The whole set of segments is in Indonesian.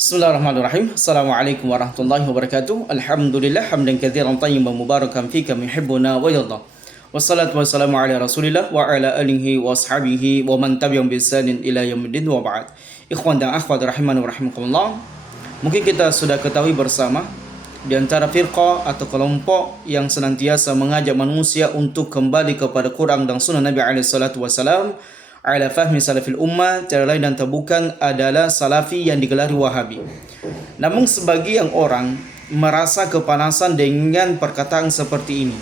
Bismillahirrahmanirrahim. Assalamualaikum warahmatullahi wabarakatuh. Alhamdulillah hamdan katsiran tayyiban mubarakan fika yuhibbuna wa yarda. Wassalatu wassalamu ala Rasulillah wa ala alihi wa ashabihi wa man tabi'ahum bi ihsanin ila yaumiddin wa ba'd. Ikhwan dan akhwat rahimani wa rahimakumullah. Mungkin kita sudah ketahui bersama di antara firqah atau kelompok yang senantiasa mengajak manusia untuk kembali kepada Quran dan Sunnah Nabi alaihi salatu wasalam ala fahmi salafil ummah, cara lain dan bukan adalah salafi yang digelari wahabi. Namun sebagian orang merasa kepanasan dengan perkataan seperti ini.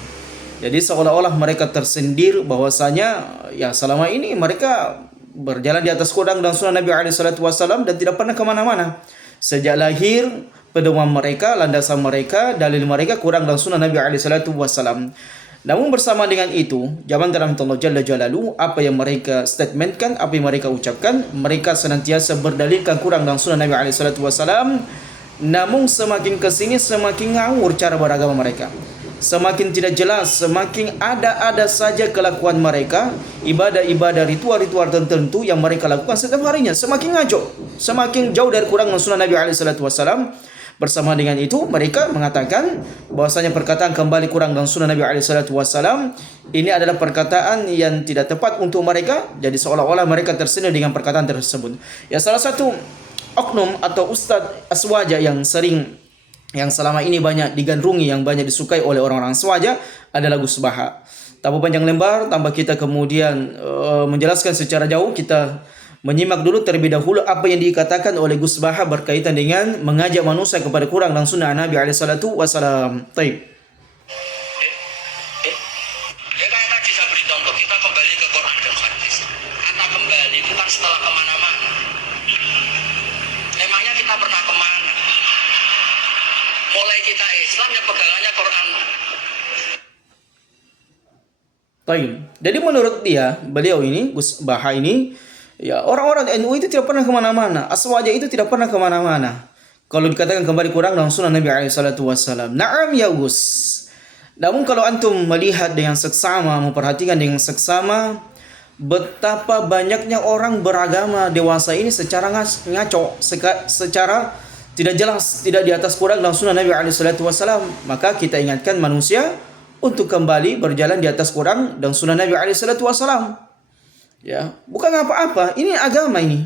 Jadi seolah-olah mereka tersindir bahwasanya ya selama ini mereka berjalan di atas Quran dan Sunnah Nabi SAW dan tidak pernah kemana-mana. Sejak lahir pedoman mereka, landasan mereka, dalil mereka Quran dan Sunnah Nabi SAW. Namun bersama dengan itu, zaman dalam Allah Jalla Jalaluhu, apa yang mereka statementkan, apa yang mereka ucapkan, mereka senantiasa berdalilkan Quran dan Sunnah Nabi SAW. Namun semakin kesini semakin ngawur cara beragama mereka, semakin tidak jelas, semakin ada saja kelakuan mereka, ibadah-ibadah, ritual-ritual tertentu yang mereka lakukan setiap harinya, semakin ngaco, semakin jauh dari Quran dan Sunnah Nabi SAW. Bersama dengan itu mereka mengatakan bahwasanya perkataan kembali Quran dan Sunnah Nabi SAW ini adalah perkataan yang tidak tepat untuk mereka. Jadi seolah-olah mereka tersindir dengan perkataan tersebut. Ya, salah satu oknum atau ustadz aswaja yang selama ini banyak digandrungi, yang banyak disukai oleh orang-orang aswaja adalah Gus Baha. Tanpa panjang lebar, tanpa kita kemudian menjelaskan secara jauh, kita menyimak dulu terlebih dahulu apa yang dikatakan oleh Gus Baha berkaitan dengan mengajak manusia kepada Quran dan Sunnah Nabi SAW. Taib. Kayak tadi saya beri contoh, kita kembali ke Quran dan hadis. Kata kembali bukan setelah kemana-mana. Emangnya kita pernah kemana? Mulai kita Islam ya pegangannya Quran. Taib. Jadi menurut dia, beliau ini, Gus Baha ini, ya, orang-orang NU itu tidak pernah kemana-mana. Aswaja itu tidak pernah kemana-mana. Kalau dikatakan kembali Quran dan Sunnah Nabi SAW. Naam ya Gus. Namun kalau antum melihat dengan seksama, memperhatikan dengan seksama, betapa banyaknya orang beragama dewasa ini secara ngaco, secara tidak jelas, tidak di atas Quran dan Sunnah Nabi SAW. Maka kita ingatkan manusia untuk kembali berjalan di atas Quran dan Sunnah Nabi SAW. Ya, bukan apa-apa. Ini agama ini.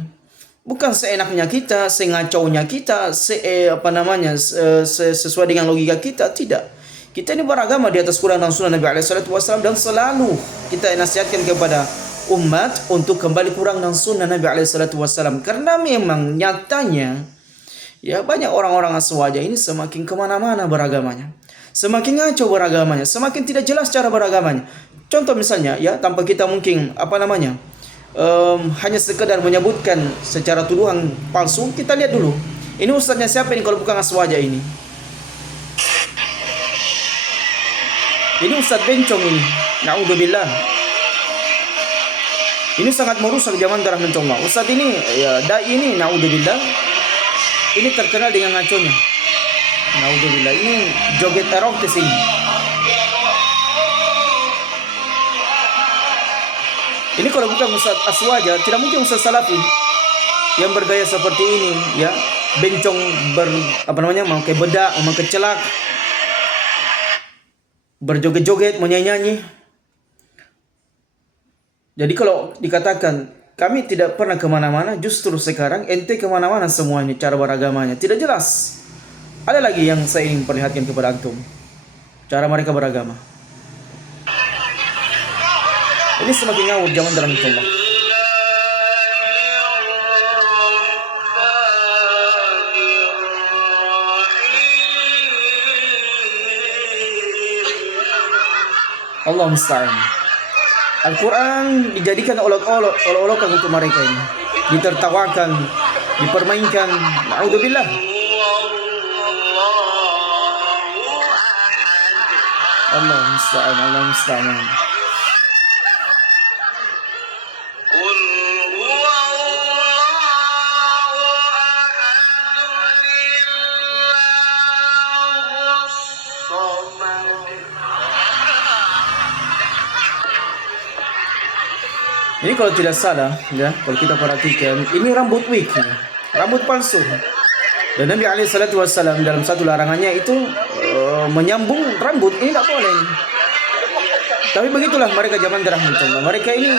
Bukan seenaknya kita, sengacaunya kita, sesuai dengan logika kita, tidak. Kita ini beragama di atas Quran dan Sunnah Nabi SAW dan selalu kita nasihatkan kepada umat untuk kembali Quran dan Sunnah Nabi SAW. Karena memang nyatanya ya banyak orang-orang aswaja ini semakin kemana-mana beragamanya, semakin ngaco beragamanya, semakin tidak jelas cara beragamanya. Contoh misalnya ya, tanpa kita mungkin hanya sekedar menyebutkan secara tuduhan palsu, kita lihat dulu. Ini ustaznya siapa ini kalau bukan aswaja ini? Ini ustaz bencong ini. Na'udzubillah. Ini sangat merusak zaman darah menconglah. Ustaz ini ya dai ini na'udzubillah. Ini terkenal dengan ngaconya. Na'udzubillah. Ini joget erotis ini. Ini kalau bukan ustaz aswaja, tidak mungkin ustaz salafi yang bergaya seperti ini, ya, bencong memakai bedak, memakai celak, berjoget-joget, menyanyi-nyanyi. Jadi kalau dikatakan kami tidak pernah kemana-mana, justru sekarang ente kemana-mana semua ini cara beragamanya tidak jelas. Ada lagi yang saya ingin perlihatkan kepada antum, cara mereka beragama. Ini semakin ngawur zaman dalam Allah. Allah musta'an. Al-Quran dijadikan olok-olokan untuk mereka ini, ditertawakan, dipermainkan. Na'udzubillah. Allah musta'an, Allah musta'an. Ini kalau tidak salah, ya, kalau kita perhatikan, ini rambut wig, rambut palsu. Dan Nabi SAW dalam satu larangannya itu menyambung rambut. Ini tak boleh. Tapi begitulah mereka zaman rahmatullah. Mereka ini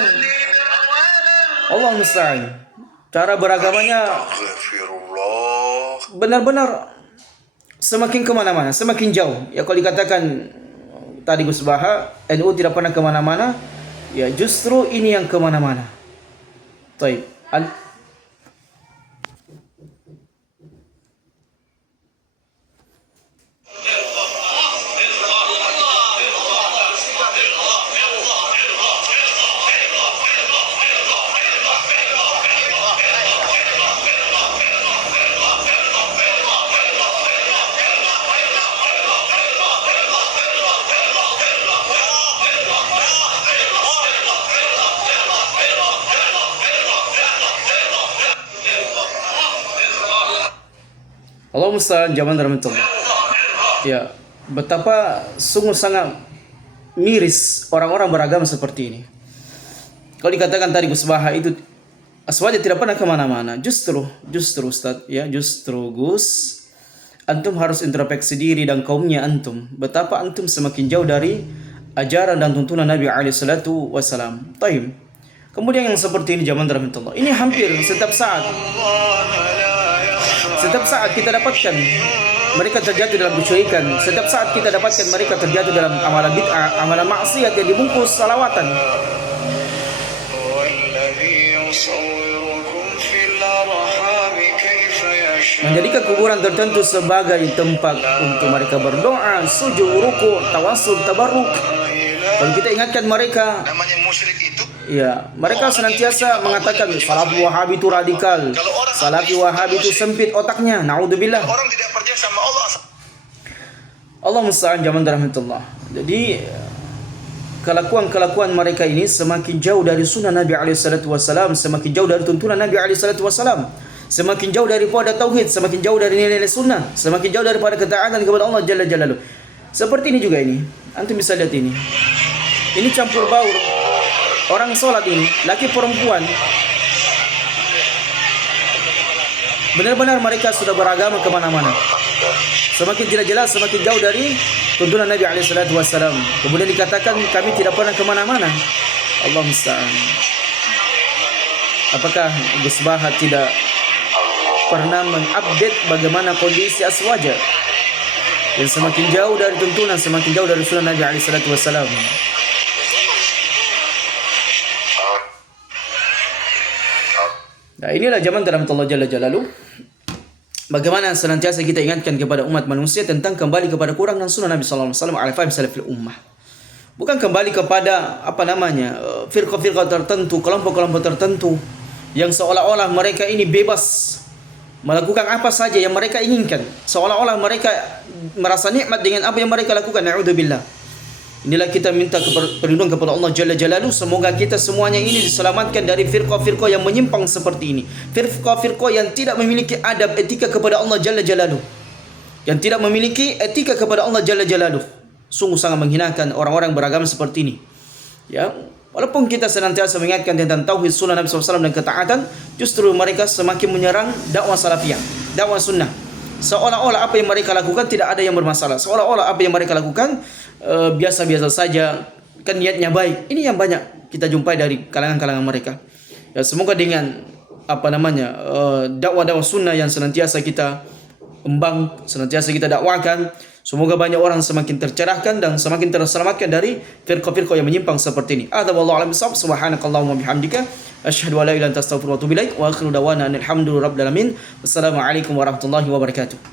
Allah musta'an. Cara beragamanya benar-benar semakin kemana-mana, semakin jauh. Ya kalau dikatakan tadi Gus Baha, NU tidak pernah kemana-mana, ya justru ini yang kemana-mana. Taib. Allah musta'an zaman rahmatullah. Ya, betapa sungguh sangat miris orang-orang beragama seperti ini. Kalau dikatakan tadi Gus Baha itu aswaja tidak pernah kemana-mana, justru Ustaz, ya justru Gus, antum harus introspeksi diri dan kaumnya antum. Betapa antum semakin jauh dari ajaran dan tuntunan Nabi SAW. Taib. Kemudian yang seperti ini zaman rahmatullah. Ini hampir setiap saat. Setiap saat kita dapatkan mereka terjatuh dalam kesyirikan. Setiap saat kita dapatkan mereka terjatuh dalam amalan bid'ah, amalan maksiat yang dibungkus salawatan. Menjadikan kuburan tertentu sebagai tempat untuk mereka berdoa, sujud, ruku, tawassul, tabarruk. Kalau kita ingatkan mereka, namanya musyrik itu, ya, mereka senantiasa mengatakan Salafi Wahabi itu radikal, Salafi Wahabi itu sempit otaknya. Naudzubillah. orang tidak percaya sama Allah. Allah musta'an zaman rahmatullah. Jadi kelakuan mereka ini semakin jauh dari sunnah Nabi SAW, semakin jauh dari tuntunan Nabi SAW, semakin jauh daripada tauhid, semakin jauh dari nilai-nilai sunnah, semakin jauh daripada ketaatan kepada Allah Jalla Jalaluh. Seperti ini juga ini. Antum bisa lihat ini. Ini campur baur. Orang sholat ini, laki perempuan. Benar-benar mereka sudah beragama kemana-mana. Semakin tidak jelas, semakin jauh dari tuntunan Nabi SAW. Kemudian dikatakan kami tidak pernah kemana-mana. Allah musta'an. Apakah Gus Baha tidak pernah mengupdate bagaimana kondisi aswaja? Yang semakin jauh dari tuntunan, semakin jauh dari sunnah Nabi SAW. Nah, inilah zaman rahmatullah Jalla Jalaluh. Bagaimana senantiasa kita ingatkan kepada umat manusia tentang kembali kepada Quran dan sunnah Nabi SAW ala fahim salafil ummah. Bukan kembali kepada firqah-firqah tertentu, kelompok-kelompok tertentu yang seolah-olah mereka ini bebas melakukan apa saja yang mereka inginkan, seolah-olah mereka merasa nikmat dengan apa yang mereka lakukan. Na'udzubillah. Inilah kita minta perlindungan kepada Allah Jalla Jalaluh. Semoga kita semuanya ini diselamatkan dari firqah-firqah yang menyimpang seperti ini. Firqah-firqah yang tidak memiliki adab etika kepada Allah Jalla Jalaluh, yang tidak memiliki etika kepada Allah Jalla Jalaluh. Sungguh sangat menghinakan orang-orang beragama seperti ini. Ya, walaupun kita senantiasa mengingatkan tentang tauhid sunnah Nabi SAW dan ketaatan, justru mereka semakin menyerang dakwah salafiyah, dakwah sunnah. Seolah-olah apa yang mereka lakukan tidak ada yang bermasalah. Seolah-olah apa yang mereka lakukan biasa-biasa saja, kan niatnya baik. Ini yang banyak kita jumpai dari kalangan-kalangan mereka. Ya, semoga dengan dakwah-dakwah sunnah yang senantiasa kita embang, senantiasa kita dakwakan, semoga banyak orang semakin tercerahkan dan semakin terselamatkan dari firqah-firqah yang menyimpang seperti ini. Adza wallahu a'lam bishawab. Subhanakallahumma bihamdika asyhadu an la ilaha illa anta astaghfiruka wa atubu ilaik wa akhiru da'wana alhamdulillahi rabbil alamin. Wassalamualaikum warahmatullahi wabarakatuh.